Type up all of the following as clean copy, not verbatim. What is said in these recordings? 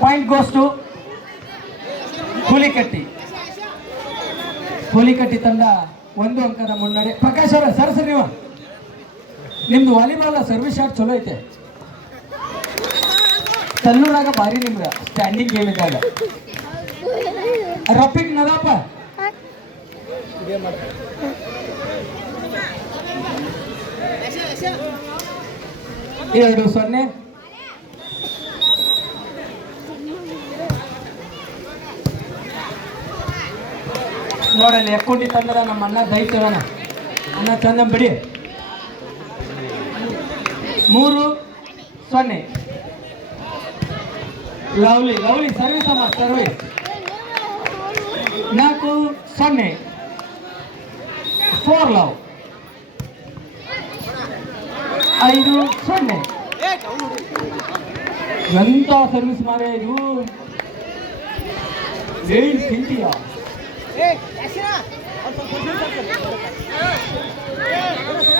Point goes to Hulikatti. Hulikatti ತಂಡ 1 ಅಂಕದ ಮುನ್ನಡೆ. ಪ್ರಕಾಶ್ ಅವರ ಸರ್ ನೀವು ನಿಮ್ದು ವಾಲಿಬಾಲ್ ಸರ್ವಿಸ್ ಶಾಟ್ ಚಲೋ ಐತೆ. ತಲ್ಲೂರಾಗ ಭಾರಿ ನಿಮ್ಗೆ ಸ್ಟ್ಯಾಂಡಿಂಗ್ ಗೇಮ್ ಇದ್ದಾಗ. ರಫೀಕ್ ನದಾಪ 2-0. ನೋಡಲ್ಲಿ ಎಕ್ಕೊಂಡಿ ತಂದ್ರ ನಮ್ಮ ಅಣ್ಣ ದೈತ್ಯವನ ಅಣ್ಣ ಚಂದ ಬಿಡಿ. 3-0. ಲವ್ಲಿ ಸರ್ವಿಸ್ ಅಮ್ಮ ಸರ್ವಿಸ್. 4-0 4 ಲವ್. 5-0. ಎಂತ ಸರ್ವಿಸ್ ಮಾರೇ ಇದು. ಏನ್ ತಿಂತೀಯ?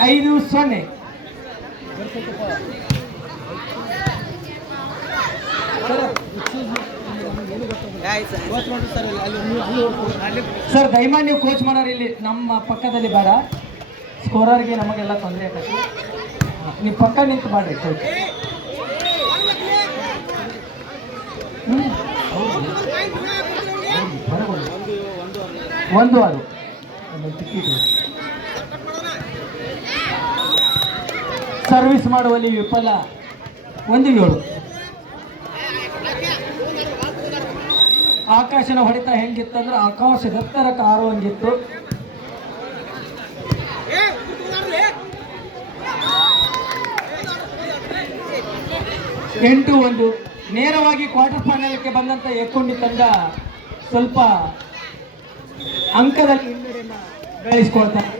5-0. ಸರ್ ದಯಮಾಡಿ ನೀವು ಕೋಚ್ ಮಾಡೋರು ಇಲ್ಲಿ ನಮ್ಮ ಪಕ್ಕದಲ್ಲಿ ಬೇಡ. ಸ್ಕೋರರ್ಗೆ ನಮಗೆಲ್ಲ ತೊಂದರೆ ಆಗ್ತದೆ. ನೀವು ಪಕ್ಕ ನಿಂತು ಮಾಡ್ರಿ ಕೋಚ್. ಒಂದು ಆರು ಸರ್ವಿಸ್ ಮಾಡುವಲ್ಲಿ ವಿಫಲ. 1-7. ಆಕಾಶನ ಹೊಡಿತ ಹೆಂಗಿತ್ತಂದ್ರೆ ಆಕಾಶದ ಎತ್ತರಕ್ಕೆ ಹಾರುವಂಗಿತ್ತು. 8-1. ನೇರವಾಗಿ ಕ್ವಾರ್ಟರ್ ಫೈನಲ್ಗೆ ಬಂದಂತ ಎಕ್ಕೊಂಡಿ ತಂಡ ಸ್ವಲ್ಪ ಅಂಕದಲ್ಲಿ ಹಿನ್ನಡೆಯನ್ನು ಗಳಿಸಿಕೊಳ್ತಾರೆ.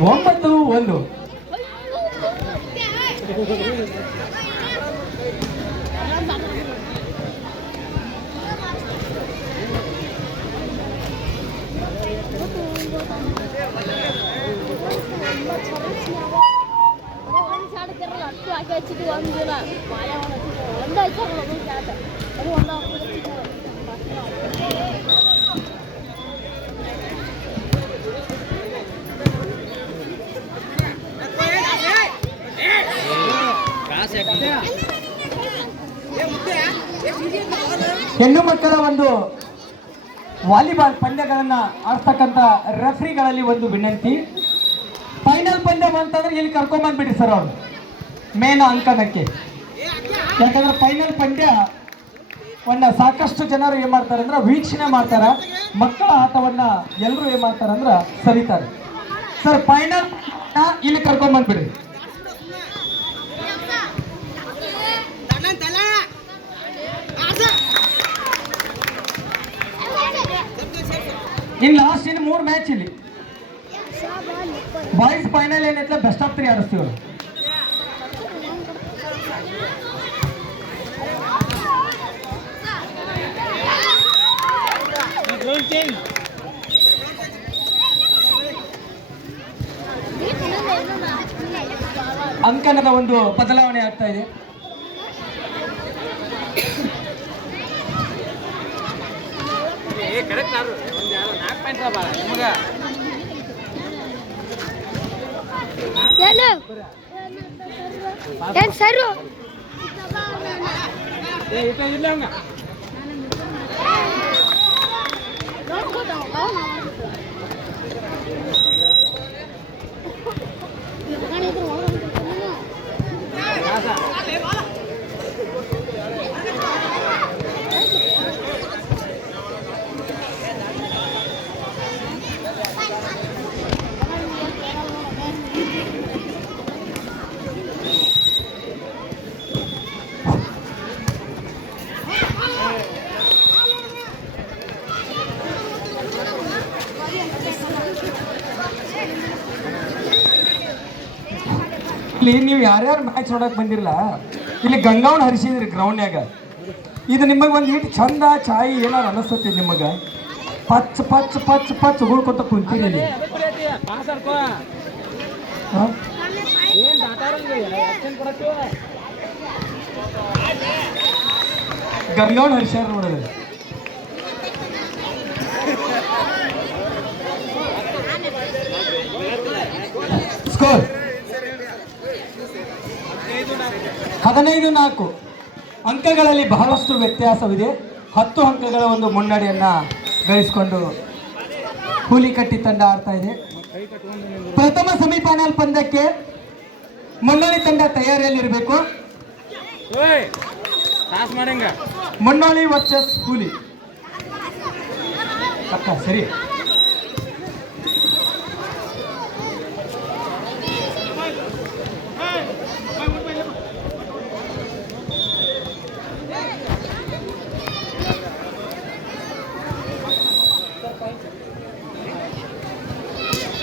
9-1. ಹೆಣ್ಣು ಮಕ್ಕಳ ಒಂದು ವಾಲಿಬಾಲ್ ಪಂದ್ಯಗಳನ್ನ ಆಡ್ತಕ್ಕಂಥ ರೆಫ್ರಿಗಳಲ್ಲಿ ಒಂದು ವಿನಂತಿ. ಫೈನಲ್ ಪಂದ್ಯ ಅಂತಂದ್ರೆ ಇಲ್ಲಿ ಕರ್ಕೊಂಡ್ಬಂದ್ಬಿಡಿ ಸರ್ ಅವರು ಮೇನ್ ಅಂಕಣಕ್ಕೆ. ಯಾಕಂದ್ರೆ ಫೈನಲ್ ಪಂದ್ಯವನ್ನ ಸಾಕಷ್ಟು ಜನರು ಏನ್ ಮಾಡ್ತಾರೆ ಅಂದ್ರೆ ವೀಕ್ಷಣೆ ಮಾಡ್ತಾರೆ. ಮಕ್ಕಳ ಆಟವನ್ನ ಎಲ್ಲರೂ ಏನ್ ಮಾಡ್ತಾರೆ ಅಂದ್ರೆ ಸರಿತಾರೆ. ಸರ್ ಫೈನಲ್ ಇಲ್ಲಿ ಕರ್ಕೊಂಡ್ಬಂದ್ಬಿಡ್ರಿ. ಇನ್ನು ಲಾಸ್ಟ್ 3 ಮ್ಯಾಚ್ ಇಲ್ಲಿ ಬಾಯ್ಸ್ ಫೈನಲ್ ಏನೈತೆ ಬೆಸ್ಟ್ ಆಫ್ 3 ಆಡಿಸ್ತೀವಿ. ಅಂಕಣದ ಒಂದು ಬದಲಾವಣೆ ಆಗ್ತಾ ಇದೆ. ಇಲ್ಲಿ ನೀವು ಯಾರ್ಯಾರು ಮ್ಯಾಚ್ ನೋಡಕ್ ಬಂದಿರಲ್ಲ, ಇಲ್ಲಿ ಗಂಗಾವಣ ಹರಿಸಿದ್ರಿ ಗ್ರೌಂಡ್ನ್ಯಾಗ. ಇದು ನಿಮಗೆ ಒಂದು ಇಟ್ಟು ಚಂದ ಚಾಯಿ ಏನಾರು ಅನಿಸ್ತತಿ ನಿಮಗೆ? ಪಚ್ ಪಚ್ ಪಚ್ ಪಚ್ ಉಗುಳ್ಕೊತ ಕುಂತೀರಿ ಇಲ್ಲಿ. ಗಂಗಾವಣ ಹರಿಸ್ಯಾರ ನೋಡಿದ್ರೆ ಸ್ಕೋರ್ 15-4. ಅಂಕಗಳಲ್ಲಿ ಬಹಳಷ್ಟು ವ್ಯತ್ಯಾಸವಿದೆ. 10 ಅಂಕಗಳ ಒಂದು ಮುನ್ನಡೆಯನ್ನ ಗಳಿಸಿಕೊಂಡು ಹುಲಿಕಟ್ಟಿ ತಂಡ ಆಡ್ತಾ ಇದೆ. ಪ್ರಥಮ ಸೆಮಿಫೈನಲ್ ಪಂದ್ಯಕ್ಕೆ ಮುನ್ನೋಳಿ ತಂಡ ತಯಾರಿಯಲ್ಲಿರಬೇಕು. ಮುನ್ನೋಳಿ ವರ್ಸಸ್ ಹುಲಿ. ಅಕ್ಕ ಸರಿ.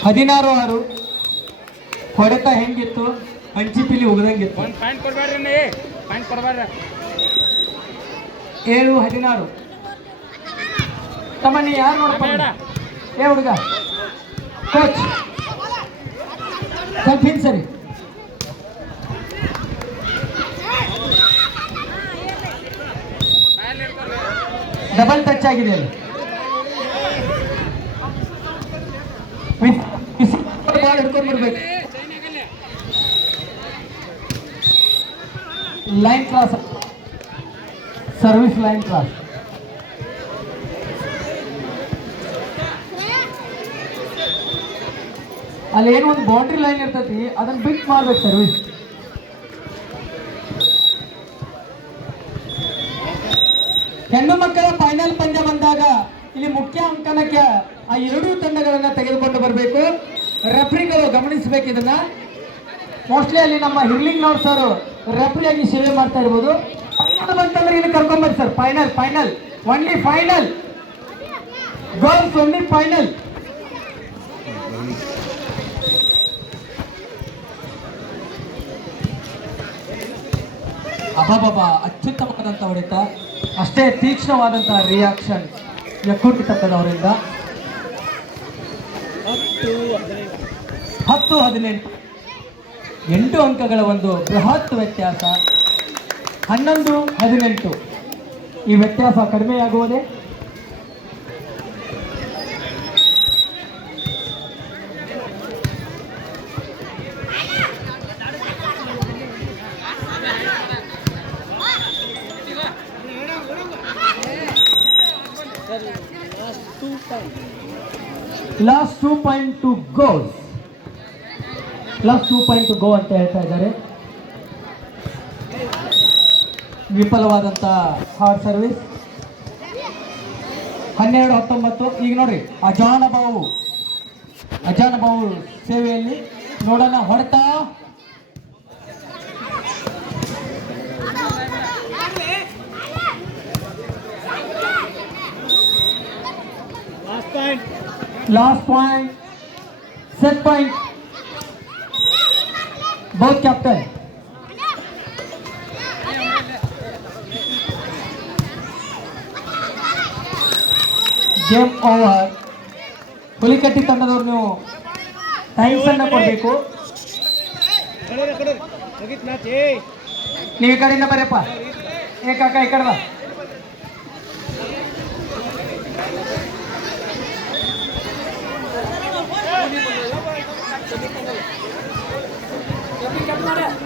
ಹದಿನಾರು 6. ಹೊಡೆತ ಹೆಂಗಿತ್ತು? ಹಂಚಿಪಿಲಿ ಉಗ್ದಂಗಿತ್ತು. 7-16. ತಮ್ಮ ನೀ ಯಾರು ನೋಡ್ಬೇಡ. ಏ ಹುಡುಗ ಕೋಚ್ ಸ್ವಲ್ಪ ಹಿಂದೆ ಸರಿ. ಡಬಲ್ ಟಚ್ ಆಗಿದೆ ಅಲ್ಲಿ. ಹಿಡ್ಕೊಂಡು ಬರ್ಬೇಕು. Line cross, service line cross. ಅಲ್ಲಿ ಏನು ಒಂದು ಬೌಂಡ್ರಿ ಲೈನ್ ಇರ್ತೈತಿ, ಅದನ್ನ ಬಿಟ್ ಮಾಡ್ಬೇಕು ಸರ್ವಿಸ್. ಹೆಣ್ಣು ಮಕ್ಕಳ ಫೈನಲ್ ಪಂದ್ಯ ಬಂದಾಗ ಇಲ್ಲಿ ಮುಖ್ಯ ಅಂಕಣಕ್ಕೆ ಆ ಎರಡೂ ತಂಡಗಳನ್ನ ತೆಗೆದುಕೊಂಡು ಬರಬೇಕು. ರೆಫ್ರಿಗಳು ಗಮನಿಸಬೇಕು ಇದನ್ನ. ಮೋಸ್ಟ್ಲಿ ಅಲ್ಲಿ ನಮ್ಮ ಹಿರ್ಲಿಂಗ್ನವ್ರು ಸರ್ ರೆಫ್ರಿಯಾಗಿ ಸೇವೆ ಮಾಡ್ತಾ ಇರ್ಬೋದು. ಬಂತಂದ್ರೆ ಇಲ್ಲಿ ಕರ್ಕೊಂಡ್ಬರ್ರಿ sir. Final only final girls only final. ಅಬಾಬಾಬಾ, ಅತ್ಯುತ್ತಮವಾದಂಥ ಹೊಡೆತ, ಅಷ್ಟೇ ತೀಕ್ಷ್ಣವಾದಂತಹ ರಿಯಾಕ್ಷನ್ ಯಕ್ಕೂಟಿ ತಂಡದವರಿಂದ. 10-18. 8 ಅಂಕಗಳ ಒಂದು ಬೃಹತ್ ವ್ಯತ್ಯಾಸ. 11-18. ಈ ವ್ಯತ್ಯಾಸ ಕಡಿಮೆಯಾಗುವುದೇ? Last 2 point to goes. Last 2 point to go ಅಂತ ಹೇಳ್ತಾ ಇದ್ದಾರೆ. ವಿಫಲವಾದಂಥ ಹಾರ್ಡ್ ಸರ್ವಿಸ್. 12-19. ಈಗ ನೋಡ್ರಿ ಅಜಾನಬಾವು ಸೇವೆಯಲ್ಲಿ ನೋಡೋಣ. ಹೊಡೆತ last point, set point, both captain. Game over. Hulikatti ತಂಡದವ್ರು ನೀವು ಟೈಮ್ಸ್ ಅನ್ನ ಕೊಡಬೇಕು. ನೀವು ಈ ಕಡೆಯಿಂದ ಬರಪ್ಪ. ಏ ಕಾಕ ಈ ಕಡೆ ಬಾ. Captain